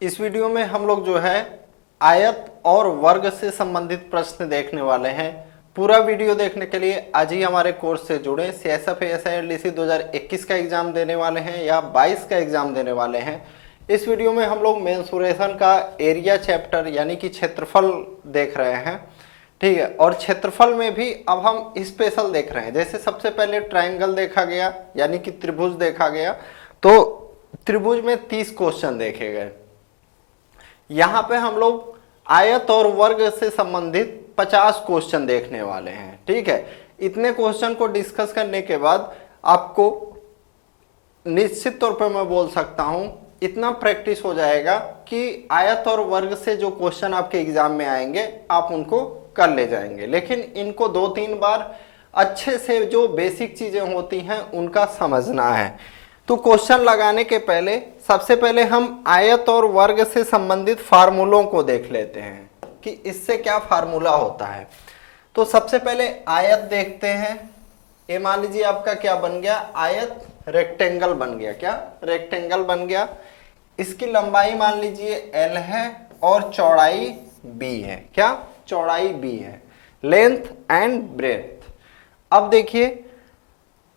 इस वीडियो में हम लोग जो है आयत और वर्ग से संबंधित प्रश्न देखने वाले हैं। पूरा वीडियो देखने के लिए आज ही हमारे कोर्स से जुड़े। सीएसएफ एसआईएलडीसी 2021 का एग्जाम देने वाले हैं या 22 का एग्जाम देने वाले हैं। इस वीडियो में हम लोग मेंसुरेशन का एरिया चैप्टर यानी कि क्षेत्रफल देख रहे हैं, ठीक है। और क्षेत्रफल में भी अब हम स्पेशल देख रहे हैं। जैसे सबसे पहले ट्रायंगल देखा गया यानी कि त्रिभुज देखा गया, तो त्रिभुज में 30 क्वेश्चन देखे गए। यहाँ पे हम लोग आयत और वर्ग से संबंधित 50 क्वेश्चन देखने वाले हैं, ठीक है। इतने क्वेश्चन को डिस्कस करने के बाद आपको निश्चित तौर पे मैं बोल सकता हूं इतना प्रैक्टिस हो जाएगा कि आयत और वर्ग से जो क्वेश्चन आपके एग्जाम में आएंगे आप उनको कर ले जाएंगे। लेकिन इनको 2-3 बार अच्छे से जो बेसिक चीजें होती हैं उनका समझना है। तो क्वेश्चन लगाने के पहले सबसे पहले हम आयत और वर्ग से संबंधित फार्मूलों को देख लेते हैं कि इससे क्या फार्मूला होता है। तो सबसे पहले आयत देखते हैं। ये मान लीजिए आपका क्या बन गया, आयत रेक्टेंगल बन गया। क्या रेक्टेंगल बन गया। इसकी लंबाई मान लीजिए L है और चौड़ाई B है। क्या चौड़ाई B है, लेंथ एंड ब्रेथ। अब देखिए,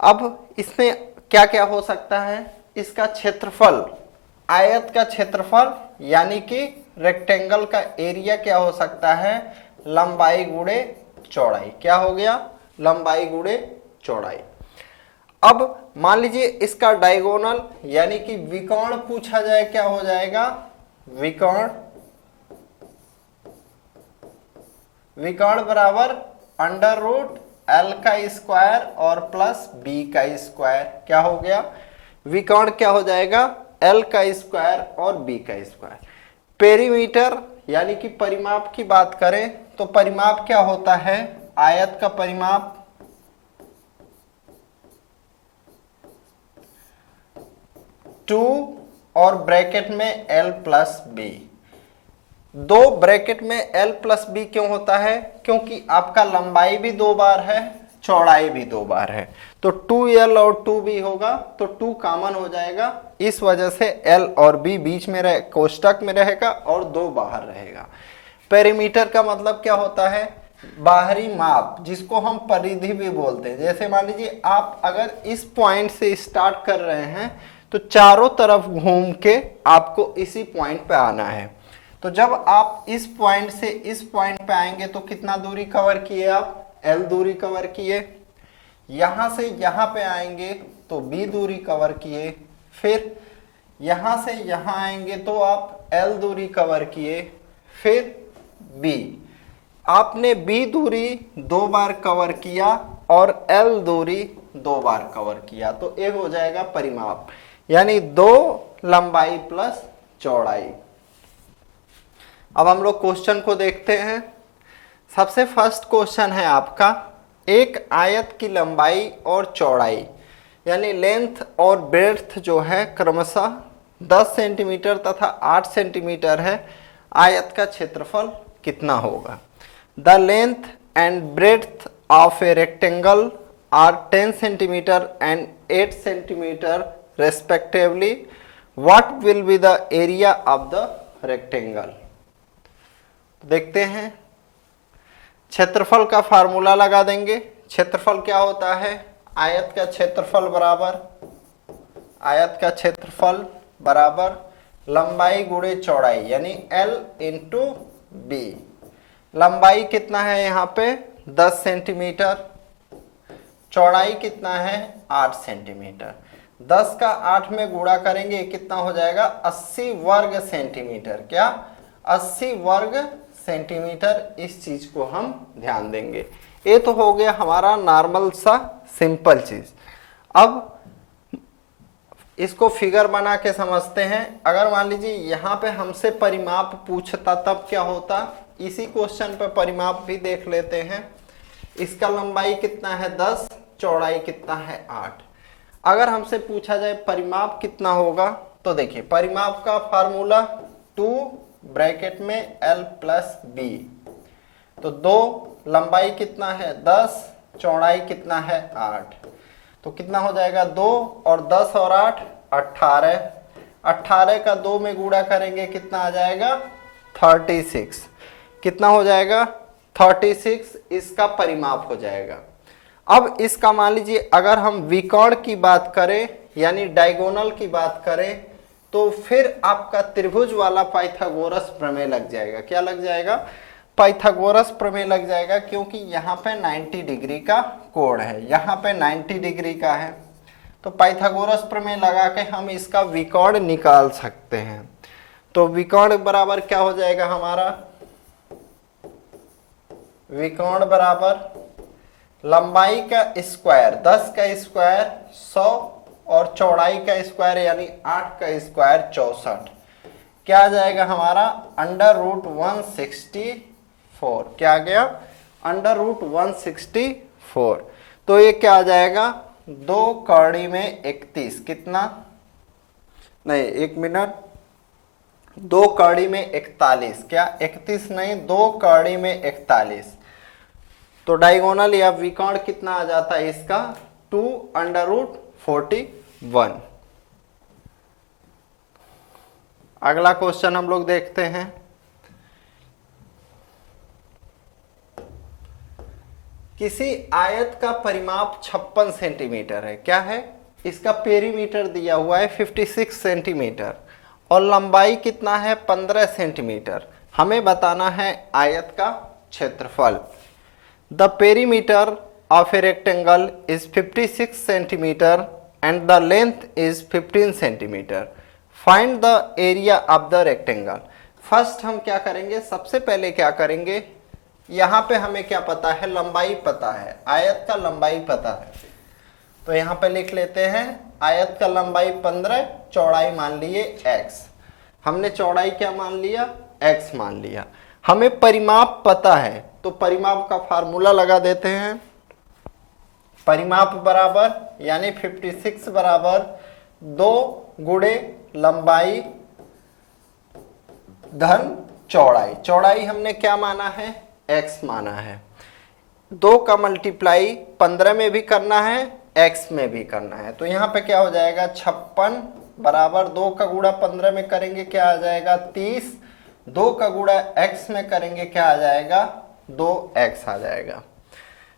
अब इसमें क्या क्या हो सकता है। इसका क्षेत्रफल, आयत का क्षेत्रफल यानी कि रेक्टेंगल का एरिया क्या हो सकता है, लंबाई गुणे चौड़ाई। क्या हो गया, लंबाई गुणे चौड़ाई। अब मान लीजिए इसका डायगोनल यानी कि विकर्ण पूछा जाए, क्या हो जाएगा, विकर्ण। विकर्ण बराबर अंडर रूट L का स्क्वायर और प्लस B का स्क्वायर। क्या हो गया, विकर्ण क्या हो जाएगा, L का स्क्वायर और B का स्क्वायर। पेरीमीटर यानी कि परिमाप की बात करें तो परिमाप क्या होता है, आयत का परिमाप टू और ब्रैकेट में L प्लस B। दो ब्रैकेट में L प्लस B क्यों होता है, क्योंकि आपका लंबाई भी 2 बार है, चौड़ाई भी 2 बार है। तो 2L और 2B होगा तो 2 कॉमन हो जाएगा। इस वजह से L और B बीच में रहे, कोष्टक में रहेगा और 2 बाहर रहेगा। पेरीमीटर का मतलब क्या होता है, बाहरी माप, जिसको हम परिधि भी बोलते हैं। जैसे मान लीजिए आप अगर इस पॉइंट से स्टार्ट कर रहे हैं तो चारों तरफ घूम के आपको इसी पॉइंट पे आना है। तो जब आप इस पॉइंट से इस पॉइंट पे आएंगे तो कितना दूरी कवर किए आप, L दूरी कवर किए। यहां से यहां पे आएंगे तो B दूरी कवर किए। फिर यहां से यहां आएंगे तो आप L दूरी कवर किए। फिर B, आपने B दूरी 2 बार कवर किया और L दूरी 2 बार कवर किया। तो ये हो जाएगा परिमाप, यानी 2 लंबाई प्लस चौड़ाई। अब हम लोग क्वेश्चन को देखते हैं। सबसे फर्स्ट क्वेश्चन है आपका, एक आयत की लंबाई और चौड़ाई यानी लेंथ और ब्रेड्थ जो है क्रमशः 10 सेंटीमीटर तथा 8 सेंटीमीटर है। आयत का क्षेत्रफल कितना होगा। The length and breadth of a rectangle are 10 centimetre and 8 centimetre respectively. What will be the area of the rectangle. देखते हैं, क्षेत्रफल का फार्मूला लगा देंगे। क्षेत्रफल क्या होता है, आयत का क्षेत्रफल बराबर, आयत का क्षेत्रफल बराबर लंबाई गुणे चौड़ाई यानी L इंटू B। लंबाई कितना है यहाँ पे 10 सेंटीमीटर, चौड़ाई कितना है 8 सेंटीमीटर। 10 का 8 में गुणा करेंगे कितना हो जाएगा 80 वर्ग सेंटीमीटर। क्या 80 वर्ग सेंटीमीटर। इस चीज को हम ध्यान देंगे। ये तो हो गया हमारा नॉर्मल सा सिंपल चीज। अब इसको फिगर बना के समझते हैं। अगर मान लीजिए यहाँ पे हमसे परिमाप पूछता तब क्या होता, इसी क्वेश्चन पे परिमाप भी देख लेते हैं। इसका लंबाई कितना है 10, चौड़ाई कितना है 8। अगर हमसे पूछा जाए परिमाप कितना होगा तो देखिए परिमाप का फार्मूला 2 ब्रैकेट में L प्लस B। तो 2 लंबाई कितना है 10, चौड़ाई कितना है 8। तो कितना हो जाएगा 2 और 10 और 8 18। 18 का 2 में गुणा करेंगे कितना आ जाएगा 36। कितना हो जाएगा 36 इसका परिमाप हो जाएगा। अब इसका मान लीजिए अगर हम विकर्ण की बात करें यानी डायगोनल की बात करें तो फिर आपका त्रिभुज वाला पाइथागोरस प्रमेय लग जाएगा। क्या लग जाएगा पाइथागोरस प्रमेय लग जाएगा, क्योंकि यहाँ पे 90 डिग्री का कोण है, यहाँ पे 90 डिग्री का है, तो पाइथागोरस प्रमेय लगा के हम इसका विकर्ण निकाल सकते हैं। तो विकर्ण बराबर क्या हो जाएगा हमारा, विकर्ण बराबर लंबाई का स्क्वायर 10 का स्क्वायर 100 और चौड़ाई का स्क्वायर यानी 8 का स्क्वायर 64। क्या आ जाएगा हमारा √164। क्या आ गया √164। तो ये क्या आ जाएगा 2 कौड़ी में 31। कितना नहीं 1 मिनट 2 कौड़ी में 41। क्या 31 नहीं 2 कौड़ी में 41। तो डायगोनल या विकर्ण कितना आ जाता है इसका 2√41। अगला क्वेश्चन हम लोग देखते हैं। किसी आयत का परिमाप 56 सेंटीमीटर है। क्या है इसका पेरीमीटर दिया हुआ है 56 सेंटीमीटर और लंबाई कितना है 15 सेंटीमीटर। हमें बताना है आयत का क्षेत्रफल। The perimeter of a rectangle is 56 centimetre and the length is 15 centimetre. Find the area of the rectangle. First हम क्या करेंगे, सबसे पहले क्या करेंगे, यहाँ पे हमें क्या पता है लंबाई पता है, आयत का लंबाई पता है, तो यहाँ पे लिख लेते हैं आयत का लंबाई 15, चौड़ाई मान लिए x। हमने चौड़ाई क्या मान लिया x मान लिया। हमें परिमाप पता है तो परिमाप का फार्मूला लगा देते हैं। परिमाप बराबर यानी 56 बराबर 2 गुणे लंबाई धन चौड़ाई। चौड़ाई हमने क्या माना है x माना है। 2 का मल्टीप्लाई 15 में भी करना है x में भी करना है, तो यहाँ पे क्या हो जाएगा 56 बराबर 2 का गुणा 15 में करेंगे क्या आ जाएगा 30, 2 का गुणा x में करेंगे क्या आ जाएगा 2x आ जाएगा।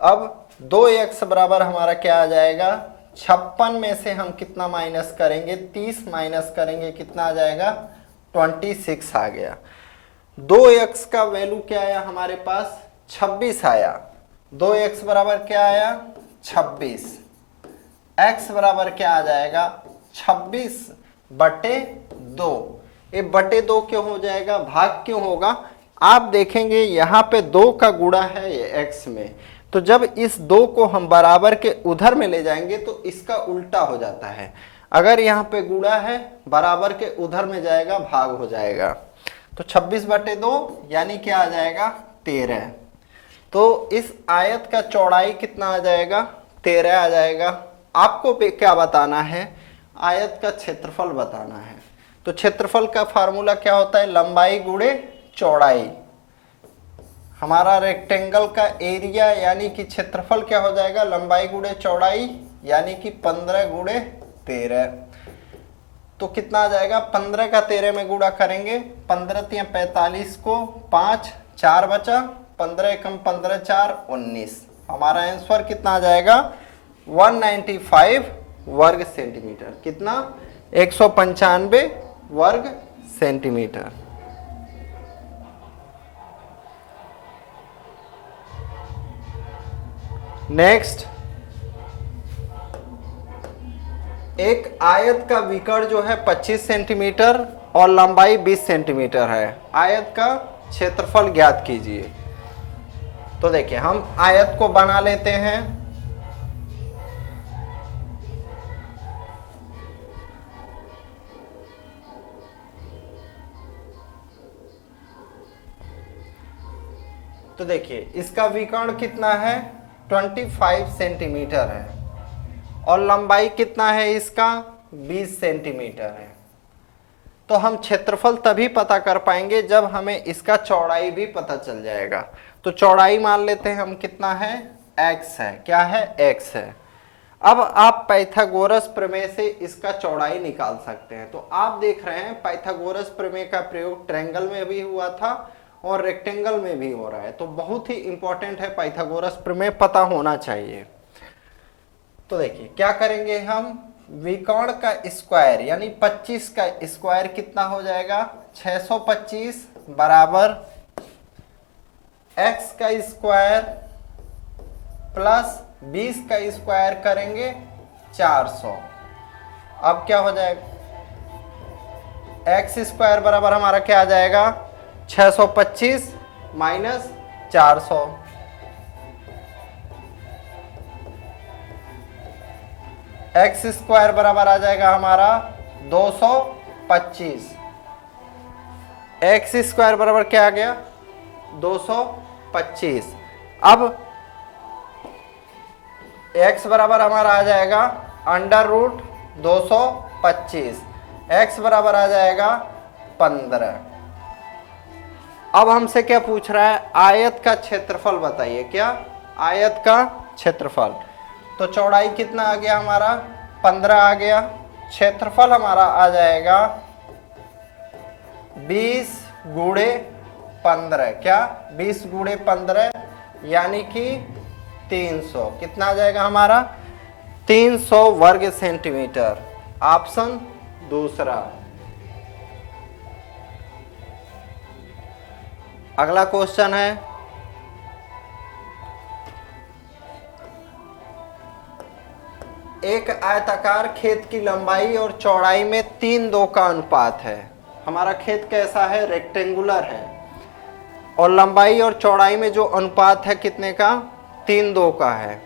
अब 2x बराबर हमारा क्या आ जाएगा 56 में से हम कितना माइनस करेंगे 30 माइनस करेंगे कितना आ जाएगा 26 आ गया। 2x का वैल्यू क्या आया हमारे पास 26 आया। 2x बराबर क्या आया 26, x बराबर क्या आ जाएगा 26/2। ये बटे 2 क्यों हो जाएगा, भाग क्यों होगा, आप देखेंगे यहाँ पे 2 का गुणा है ये x में, तो जब इस 2 को हम बराबर के उधर में ले जाएंगे तो इसका उल्टा हो जाता है। अगर यहाँ पे गुणा है बराबर के उधर में जाएगा भाग हो जाएगा, तो 26/2 यानी क्या आ जाएगा 13। तो इस आयत का चौड़ाई कितना आ जाएगा 13 आ जाएगा। आपको क्या बताना है आयत का क्षेत्रफल बताना है। तो क्षेत्रफल का फार्मूला क्या होता है लंबाई गुणे चौड़ाई। हमारा रेक्टेंगल का एरिया यानी कि क्षेत्रफल क्या हो जाएगा लंबाई गुणे चौड़ाई यानी कि 15 गुणे 13। तो कितना आ जाएगा 15 का 13 में गुणा करेंगे 15 × 45 को 5 4 बचा 15 एकम 15 4 19। हमारा आंसर कितना आ जाएगा 195 वर्ग सेंटीमीटर। कितना 195 वर्ग सेंटीमीटर। नेक्स्ट, एक आयत का विकर्ण जो है 25 सेंटीमीटर और लंबाई 20 सेंटीमीटर है। आयत का क्षेत्रफल ज्ञात कीजिए। तो देखिए हम आयत को बना लेते हैं। तो देखिए इसका विकर्ण कितना है 25 सेंटीमीटर है और लंबाई कितना है इसका 20 सेंटीमीटर है। तो हम क्षेत्रफल तभी पता कर पाएंगे जब हमें इसका चौड़ाई भी पता चल जाएगा। तो चौड़ाई मान लेते हैं हम कितना है x है। क्या है x है। अब आप पाइथागोरस प्रमेय से इसका चौड़ाई निकाल सकते हैं। तो आप देख रहे हैं पाइथागोरस प्रमेय का प्रयोग ट्रायंगल में भी हुआ था और रेक्टेंगल में भी हो रहा है। तो बहुत ही इंपॉर्टेंट है, पाइथागोरस प्रमेय पता होना चाहिए। तो देखिए क्या करेंगे हम, विकर्ण का स्क्वायर यानी 25 का स्क्वायर कितना हो जाएगा, 625 बराबर x का स्क्वायर प्लस 20 का स्क्वायर करेंगे 400। अब क्या हो जाएगा, x स्क्वायर बराबर हमारा क्या आ जाएगा, 625 माइनस 400। x स्क्वायर बराबर आ जाएगा हमारा 225। x स्क्वायर बराबर क्या आ गया, 225। अब x बराबर हमारा आ जाएगा अंडर रूट 225, x बराबर आ जाएगा 15। अब हमसे क्या पूछ रहा है, आयत का क्षेत्रफल बताइए। क्या, आयत का क्षेत्रफल। तो चौड़ाई कितना आ गया हमारा, 15 आ गया। क्षेत्रफल हमारा आ जाएगा 20 गुणे 15। क्या, 20 गुणे 15 यानी कि 300। कितना आ जाएगा हमारा, 300 वर्ग सेंटीमीटर। ऑप्शन दूसरा। अगला क्वेश्चन है, एक आयताकार खेत की लंबाई और चौड़ाई में 3:2 का अनुपात है। हमारा खेत कैसा है, रेक्टेंगुलर है, और लंबाई और चौड़ाई में जो अनुपात है कितने का, 3:2 का है।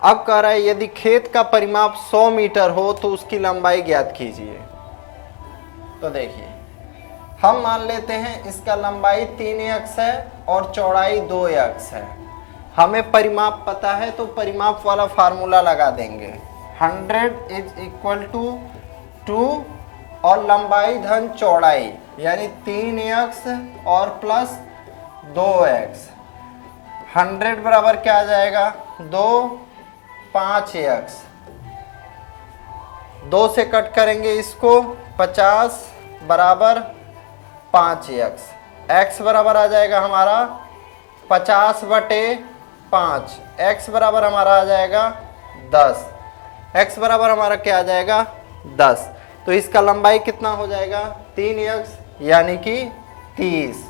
अब कह रहा है यदि खेत का परिमाप 100 मीटर हो तो उसकी लंबाई ज्ञात कीजिए। तो देखिए हम मान लेते हैं इसका लंबाई 3x है और चौड़ाई 2x है। हमें परिमाप पता है तो परिमाप वाला फार्मूला लगा देंगे। 100 इज इक्वल टू 2 और लंबाई धन चौड़ाई यानी 3x और प्लस 2x। 100 बराबर क्या आ जाएगा, 2 5x। 2 से कट करेंगे इसको, 50 बराबर 5x। x बराबर आ जाएगा हमारा 50/5। x बराबर हमारा आ जाएगा 10। x बराबर हमारा क्या आ जाएगा, 10। तो इसका लंबाई कितना हो जाएगा, 3x यानी कि 30।